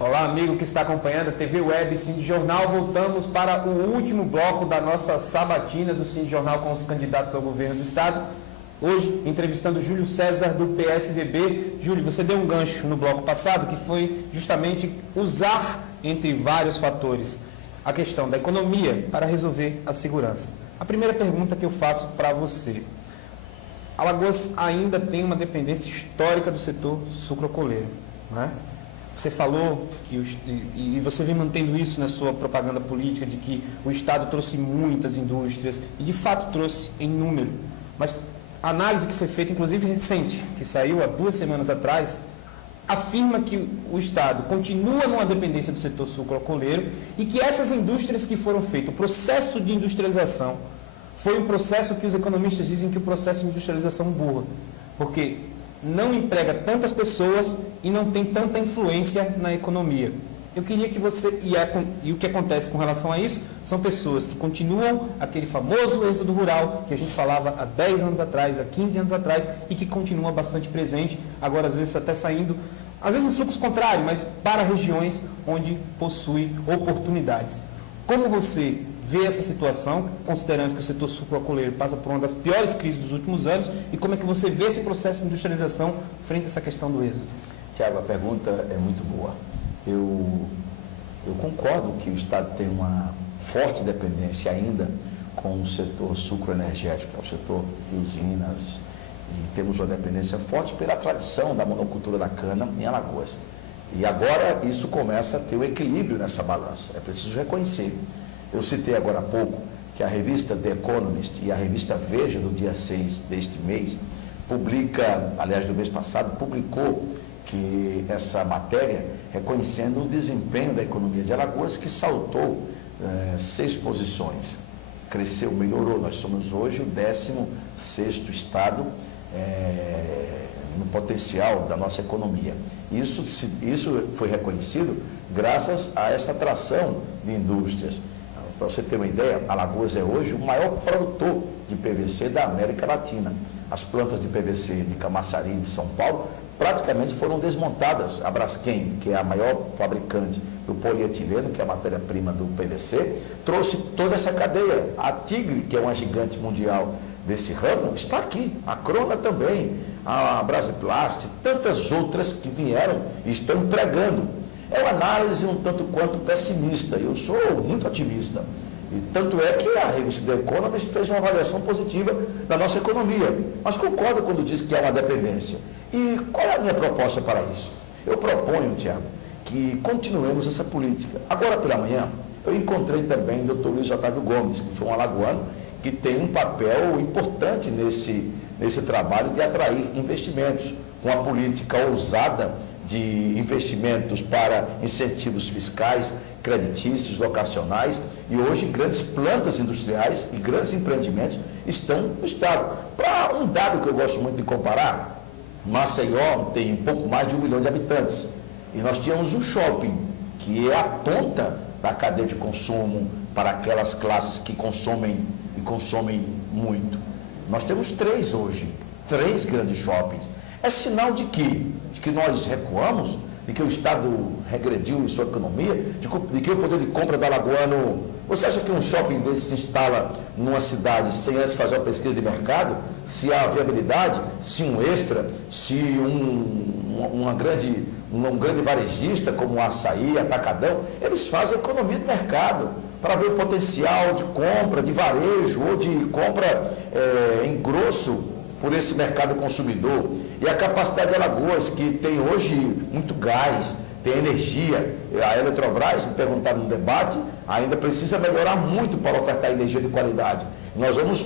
Olá, amigo que está acompanhando a TV Web Cindy Jornal. Voltamos para o último bloco da nossa sabatina do Cindy Jornal com os candidatos ao governo do Estado. Hoje, entrevistando Júlio César, do PSDB. Júlio, você deu um gancho no bloco passado, que foi justamente usar, entre vários fatores, a questão da economia para resolver a segurança. A primeira pergunta que eu faço para você: Alagoas ainda tem uma dependência histórica do setor sucroalcooleiro, não é? Você falou e você vem mantendo isso na sua propaganda política, de que o Estado trouxe muitas indústrias, e de fato trouxe em número. Mas a análise que foi feita, inclusive recente, que saiu há 2 semanas atrás, afirma que o Estado continua numa dependência do setor sucroalcooleiro e que essas indústrias que foram feitas, o processo de industrialização, foi um processo que os economistas dizem que o processo de industrialização burra, porque não emprega tantas pessoas e não tem tanta influência na economia. Eu queria que você, e o que acontece com relação a isso, são pessoas que continuam aquele famoso êxodo rural que a gente falava há 10 anos atrás, há 15 anos atrás, e que continua bastante presente, agora às vezes até saindo, às vezes um fluxo contrário, mas para regiões onde possui oportunidades. Como você vê essa situação, considerando que o setor sucroalcooleiro passa por uma das piores crises dos últimos anos, e como é que você vê esse processo de industrialização frente a essa questão do êxodo? Tiago, a pergunta é muito boa. Eu concordo que o Estado tem uma forte dependência ainda com o setor sucroenergético, que é o setor de usinas, e temos uma dependência forte pela tradição da monocultura da cana em Alagoas. E agora isso começa a ter um equilíbrio nessa balança, é preciso reconhecer. Eu citei agora há pouco que a revista The Economist e a revista Veja, do dia 6 deste mês, do mês passado, publicou que essa matéria reconhecendo o desempenho da economia de Alagoas, que saltou 6 posições. Cresceu, melhorou. Nós somos hoje o 16º estado no potencial da nossa economia. Isso foi reconhecido graças a essa atração de indústrias. Para você ter uma ideia, Alagoas é hoje o maior produtor de PVC da América Latina. As plantas de PVC de Camaçari e de São Paulo praticamente foram desmontadas. A Braskem, que é a maior fabricante do polietileno, que é a matéria-prima do PVC, trouxe toda essa cadeia. A Tigre, que é uma gigante mundial desse ramo, está aqui. A Crona também, a Brasiplast, tantas outras que vieram e estão empregando. É uma análise um tanto quanto pessimista. Eu sou muito otimista. E tanto é que a revista The Economist fez uma avaliação positiva da nossa economia. Mas concordo quando diz que há uma dependência. E qual é a minha proposta para isso? Eu proponho, Tiago, que continuemos essa política. Agora pela manhã, eu encontrei também o Dr. Luiz Otávio Gomes, que foi um alagoano, que tem um papel importante nesse trabalho de atrair investimentos, com a política ousada de investimentos para incentivos fiscais, creditícios, locacionais, e hoje grandes plantas industriais e grandes empreendimentos estão no estado. Para um dado que eu gosto muito de comparar, Maceió tem pouco mais de 1 milhão de habitantes, e nós tínhamos um shopping, que é a ponta da cadeia de consumo para aquelas classes que consomem e consomem muito. Nós temos 3 hoje, 3 grandes shoppings. É sinal de que nós recuamos, de que o Estado regrediu em sua economia, de que o poder de compra do alagoano... Você acha que um shopping desse se instala numa cidade sem antes fazer uma pesquisa de mercado? Se há viabilidade, se um extra, se um grande varejista como o Açaí, Atacadão, eles fazem economia de mercado para ver o potencial de compra, de varejo ou de compra em grosso por esse mercado consumidor. E a capacidade de Alagoas, que tem hoje muito gás, tem energia. A Eletrobras, me perguntaram no debate, ainda precisa melhorar muito para ofertar energia de qualidade. Nós vamos,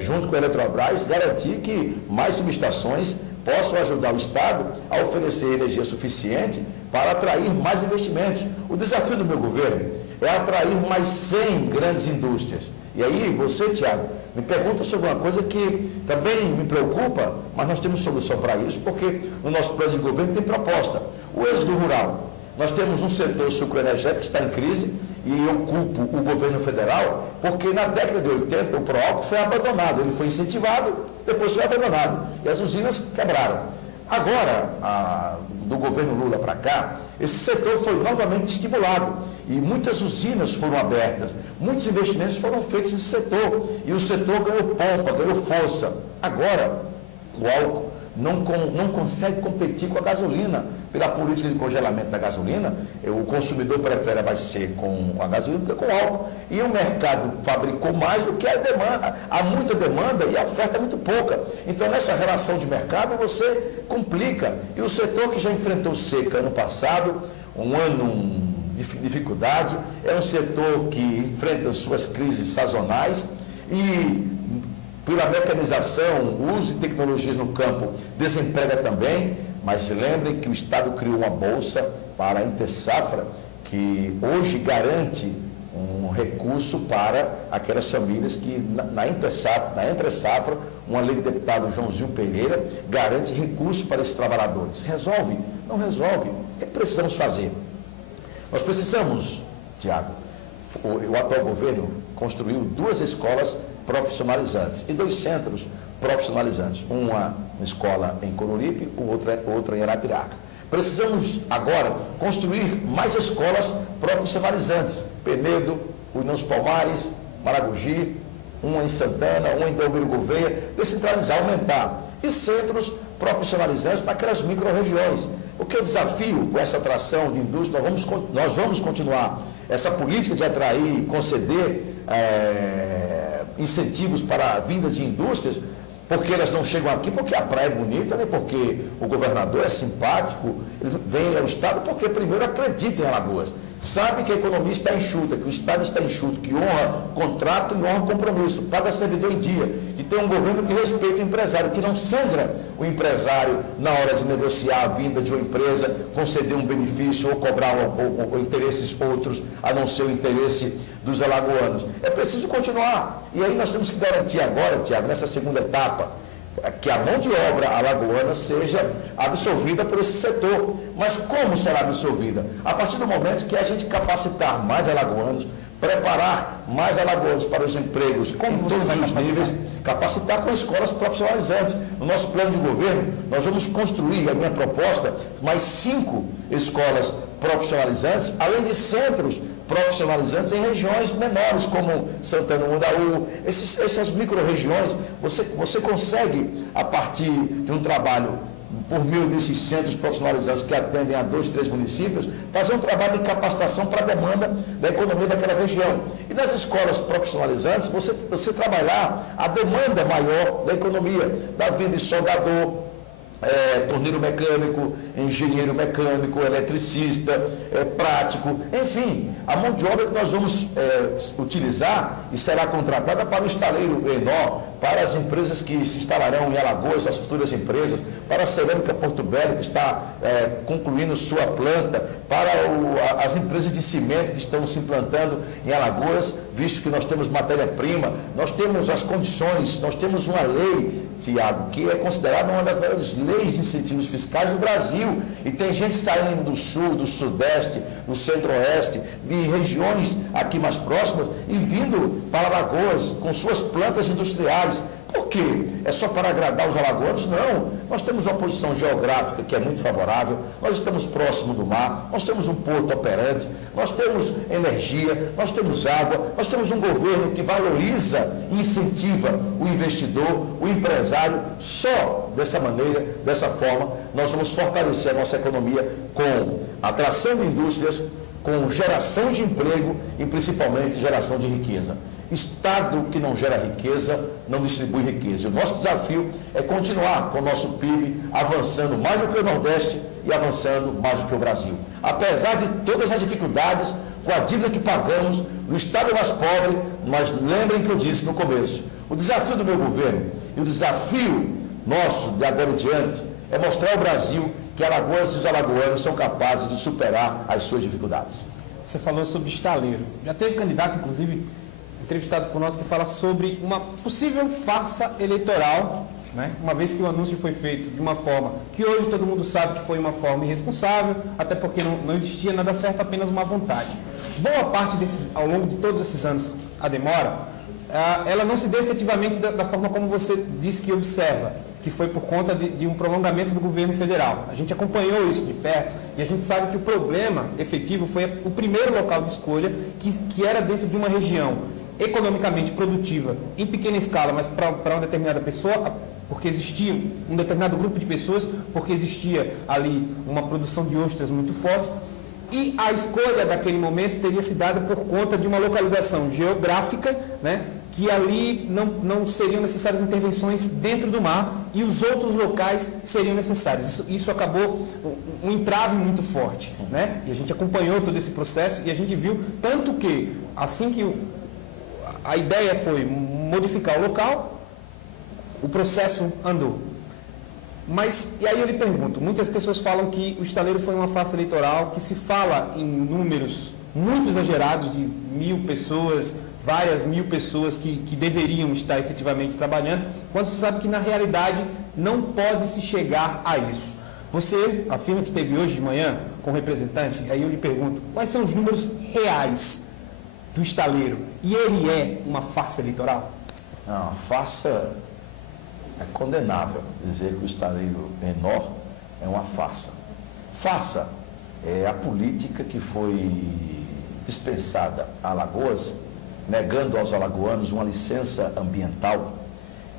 junto com a Eletrobras, garantir que mais subestações possam ajudar o Estado a oferecer energia suficiente para atrair mais investimentos. O desafio do meu governo é atrair mais 100 grandes indústrias. E aí, você, Tiago, me pergunta sobre uma coisa que também me preocupa, mas nós temos solução para isso, porque no nosso plano de governo tem proposta. O êxodo rural. Nós temos um setor sucroenergético que está em crise, e eu culpo o governo federal, porque na década de 80 o PROALCO foi abandonado. Ele foi incentivado, depois foi abandonado. E as usinas quebraram. Agora, do governo Lula para cá, esse setor foi novamente estimulado e muitas usinas foram abertas, muitos investimentos foram feitos nesse setor e o setor ganhou pompa, ganhou força. Agora, o álcool não consegue competir com a gasolina. Pela política de congelamento da gasolina, o consumidor prefere abastecer com a gasolina do que com o álcool. E o mercado fabricou mais do que a demanda. Há muita demanda e a oferta é muito pouca. Então, nessa relação de mercado, você complica. E o setor que já enfrentou seca ano passado, um ano de dificuldade, é um setor que enfrenta suas crises sazonais e, pela mecanização, o uso de tecnologias no campo, desemprega também. Mas lembrem que o Estado criou uma bolsa para a intersafra, que hoje garante um recurso para aquelas famílias que na entre-safra, uma lei do deputado Joãozinho Pereira garante recurso para esses trabalhadores. Resolve? Não resolve. O que precisamos fazer? Nós precisamos, Tiago, o atual governo construiu 2 escolas profissionalizantes e 2 centros profissionalizantes, uma escola em Coruripe, outra em Arapiraca. Precisamos agora construir mais escolas profissionalizantes, Penedo, União dos Palmares, Maragogi, uma em Santana, uma em Delmiro Gouveia, descentralizar, aumentar, e centros profissionalizantes naquelas micro-regiões. O que eu desafio com essa atração de indústria, nós vamos continuar essa política de atrair e conceder incentivos para a vinda de indústrias, porque elas não chegam aqui porque a praia é bonita, nem porque o governador é simpático, ele vem ao Estado porque primeiro acredita em Alagoas, sabe que a economia está enxuta, que o Estado está enxuto, que honra contrato e honra compromisso, paga servidor em dia, que tem um governo que respeita o empresário, que não sangra o empresário na hora de negociar a vinda de uma empresa, conceder um benefício ou cobrar ou interesses outros, a não ser o interesse dos alagoanos. É preciso continuar. E aí nós temos que garantir agora, Tiago, nessa segunda etapa, que a mão de obra alagoana seja absorvida por esse setor. Mas como será absorvida? A partir do momento que a gente capacitar mais alagoanos, preparar mais alagoanos para os empregos em todos os níveis, capacitar com escolas profissionalizantes. No nosso plano de governo, nós vamos construir, a minha proposta, mais 5 escolas profissionalizantes, além de centros profissionalizantes em regiões menores, como Santana Mundaú, essas micro-regiões. Você consegue, a partir de um trabalho por meio desses centros profissionalizantes que atendem a 2, 3 municípios, fazer um trabalho de capacitação para a demanda da economia daquela região. E nas escolas profissionalizantes, você trabalhar a demanda maior da economia, da venda de soldador, torneiro mecânico, engenheiro mecânico, eletricista, prático, enfim, a mão de obra que nós vamos utilizar e será contratada para o estaleiro Enó, para as empresas que se instalarão em Alagoas, as futuras empresas, para a Cerâmica Porto Belo, que está concluindo sua planta, para as empresas de cimento que estão se implantando em Alagoas, visto que nós temos matéria-prima, nós temos as condições, nós temos uma lei, Tiago, que é considerada uma das maiores leis de incentivos fiscais do Brasil, e tem gente saindo do sul, do sudeste, do centro-oeste, de regiões aqui mais próximas, e vindo para Alagoas com suas plantas industriais. Por quê? É só para agradar os alagoanos? Não. Nós temos uma posição geográfica que é muito favorável, nós estamos próximo do mar, nós temos um porto operante, nós temos energia, nós temos água, nós temos um governo que valoriza e incentiva o investidor, o empresário. Só dessa maneira, dessa forma, nós vamos fortalecer a nossa economia com atração de indústrias, com geração de emprego e principalmente geração de riqueza. Estado que não gera riqueza, não distribui riqueza. O nosso desafio é continuar com o nosso PIB avançando mais do que o Nordeste e avançando mais do que o Brasil. Apesar de todas as dificuldades, com a dívida que pagamos, no estado mais pobre, mas lembrem que eu disse no começo, o desafio do meu governo e o desafio nosso de agora em diante é mostrar ao Brasil que Alagoas e os alagoanos são capazes de superar as suas dificuldades. Você falou sobre estaleiro. Já teve candidato, inclusive, entrevistado por nós, que fala sobre uma possível farsa eleitoral, né? Uma vez que o anúncio foi feito de uma forma que hoje todo mundo sabe que foi uma forma irresponsável, até porque não existia nada certo, apenas uma vontade. Boa parte desses, ao longo de todos esses anos, a demora, ela não se deu efetivamente da forma como você disse que observa, que foi por conta de um prolongamento do governo federal. A gente acompanhou isso de perto e a gente sabe que o problema efetivo foi o primeiro local de escolha, que era dentro de uma região economicamente produtiva, em pequena escala, mas para uma determinada pessoa, porque existia um determinado grupo de pessoas, porque existia ali uma produção de ostras muito forte, e a escolha daquele momento teria se dado por conta de uma localização geográfica, né, que ali não seriam necessárias intervenções dentro do mar e os outros locais seriam necessários. Isso acabou um entrave muito forte, né? E a gente acompanhou todo esse processo e a gente viu tanto que, assim que a ideia foi modificar o local, o processo andou. Mas, e aí eu lhe pergunto, muitas pessoas falam que o estaleiro foi uma farsa eleitoral, que se fala em números muito exagerados de 1.000 pessoas, várias mil pessoas que deveriam estar efetivamente trabalhando, quando se sabe que na realidade não pode se chegar a isso. Você afirma que teve hoje de manhã com o representante, aí eu lhe pergunto, quais são os números reais do estaleiro? E ele é uma farsa eleitoral? Não, a farsa é condenável. Dizer que o estaleiro menor é uma farsa. Farsa é a política que foi dispensada a Alagoas, negando aos alagoanos uma licença ambiental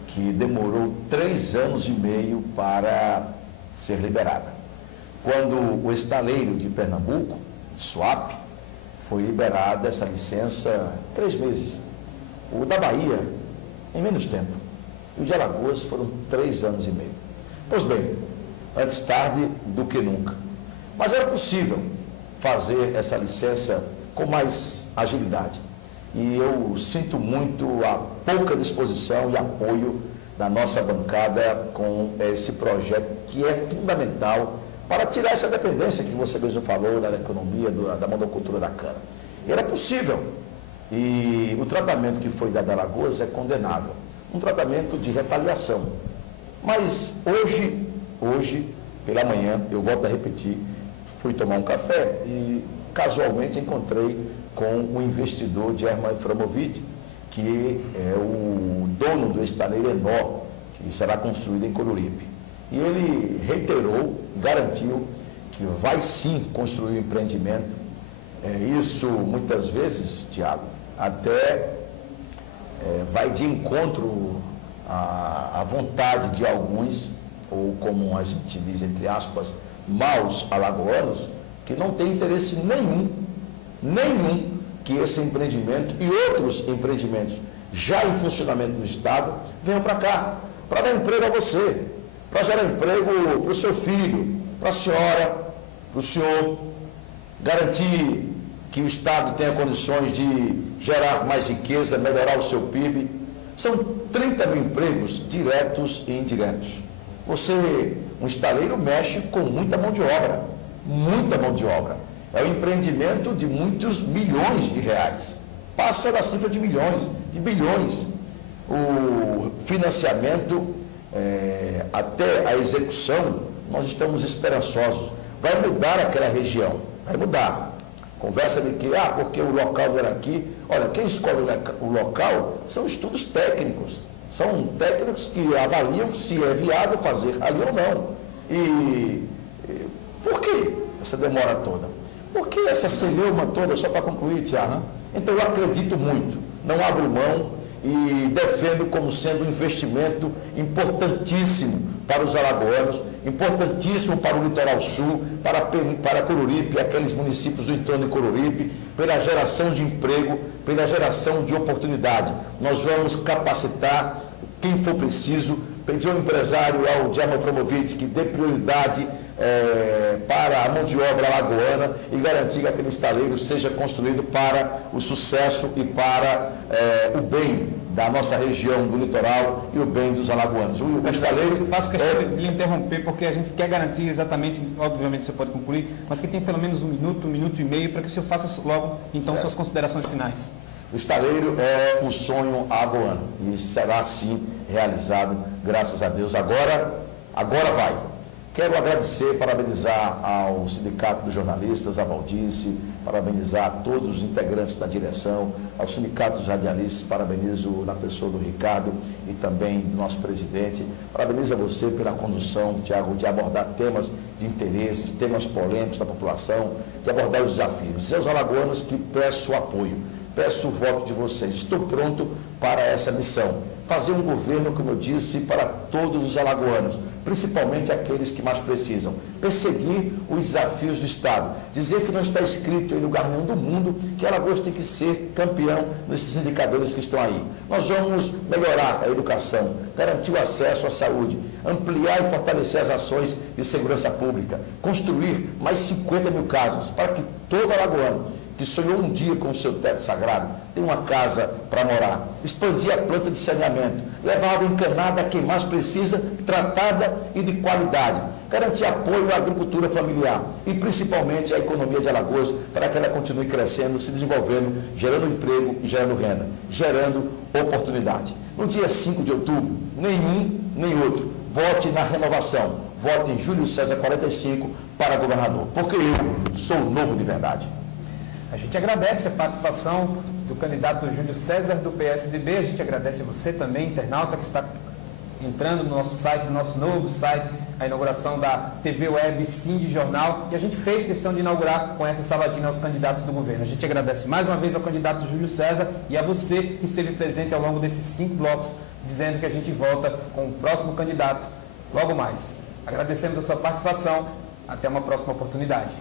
que demorou 3 anos e meio para ser liberada. Quando o estaleiro de Pernambuco, Suape, foi liberada essa licença 3 meses. O da Bahia, em menos tempo. E o de Alagoas foram 3 anos e meio. Pois bem, antes tarde do que nunca. Mas era possível fazer essa licença com mais agilidade. E eu sinto muito a pouca disposição e apoio da nossa bancada com esse projeto que é fundamental para tirar essa dependência que você mesmo falou da economia, da monocultura da cana. E era possível. E o tratamento que foi dado a Alagoas é condenável. Um tratamento de retaliação. Mas hoje, pela manhã, eu volto a repetir, fui tomar um café e casualmente encontrei com o investidor German Framovic, que é o dono do estaleiro Enor, que será construído em Coruripe. E ele reiterou, garantiu que vai sim construir um empreendimento. Isso, muitas vezes, Tiago, até vai de encontro à vontade de alguns, ou como a gente diz, entre aspas, maus alagoanos, que não tem interesse nenhum que esse empreendimento e outros empreendimentos já em funcionamento no Estado venham para cá, para dar emprego a você, para gerar emprego para o seu filho, para a senhora, para o senhor, garantir que o Estado tenha condições de gerar mais riqueza, melhorar o seu PIB. São 30 mil empregos diretos e indiretos. Você, um estaleiro, mexe com muita mão de obra, muita mão de obra. É um empreendimento de muitos milhões de reais. Passa da cifra de milhões, de bilhões. O financiamento, até a execução, nós estamos esperançosos. Vai mudar aquela região, vai mudar. Conversa de que, porque o local não era aqui. Olha, quem escolhe o local são estudos técnicos. São técnicos que avaliam se é viável fazer ali ou não. E por que essa demora toda? Por que essa celeuma toda, só para concluir, Tiago? Então eu acredito muito, não abro mão e defendo como sendo um investimento importantíssimo para os alagoanos, importantíssimo para o litoral sul, para Coruripe e aqueles municípios do entorno de Coruripe, pela geração de emprego, pela geração de oportunidade. Nós vamos capacitar quem for preciso, pedir ao empresário, ao German Framovic, que dê prioridade para a mão de obra alagoana e garantir que aquele estaleiro seja construído para o sucesso e para o bem da nossa região do litoral e o bem dos alagoanos. O estaleiro... Faço questão de interromper, porque a gente quer garantir exatamente, obviamente você pode concluir, mas que tem pelo menos 1 minuto e meio, para que o senhor faça logo, então, suas considerações finais. O estaleiro é um sonho alagoano e será, sim, realizado, graças a Deus. Agora vai. Quero agradecer, parabenizar ao Sindicato dos Jornalistas, a Valdice, parabenizar todos os integrantes da direção, ao Sindicato dos Radialistas, parabenizo na pessoa do Ricardo e também do nosso presidente. Parabenizo a você pela condução, Tiago, de abordar temas de interesses, temas polêmicos da população, de abordar os desafios. Dizer aos alagoanos que peço apoio, peço o voto de vocês. Estou pronto para essa missão. Fazer um governo, como eu disse, para todos os alagoanos, principalmente aqueles que mais precisam. Perseguir os desafios do Estado. Dizer que não está escrito em lugar nenhum do mundo que Alagoas tem que ser campeão nesses indicadores que estão aí. Nós vamos melhorar a educação, garantir o acesso à saúde, ampliar e fortalecer as ações de segurança pública, construir mais 50 mil casas para que todo alagoano que sonhou um dia com o seu teto sagrado, tem uma casa para morar, expandir a planta de saneamento, levar água encanada a quem mais precisa, tratada e de qualidade, garantir apoio à agricultura familiar e principalmente à economia de Alagoas para que ela continue crescendo, se desenvolvendo, gerando emprego e gerando renda, gerando oportunidade. No dia 5 de outubro, nenhum nem outro, vote na renovação, vote em Júlio César 45 para governador, porque eu sou novo de verdade. A gente agradece a participação do candidato Júlio César, do PSDB. A gente agradece a você também, internauta, que está entrando no nosso site, no nosso novo site, a inauguração da TV Web Sind Jornal. E a gente fez questão de inaugurar com essa sabatina aos candidatos do governo. A gente agradece mais uma vez ao candidato Júlio César e a você que esteve presente ao longo desses 5 blocos, dizendo que a gente volta com o próximo candidato logo mais. Agradecemos a sua participação. Até uma próxima oportunidade.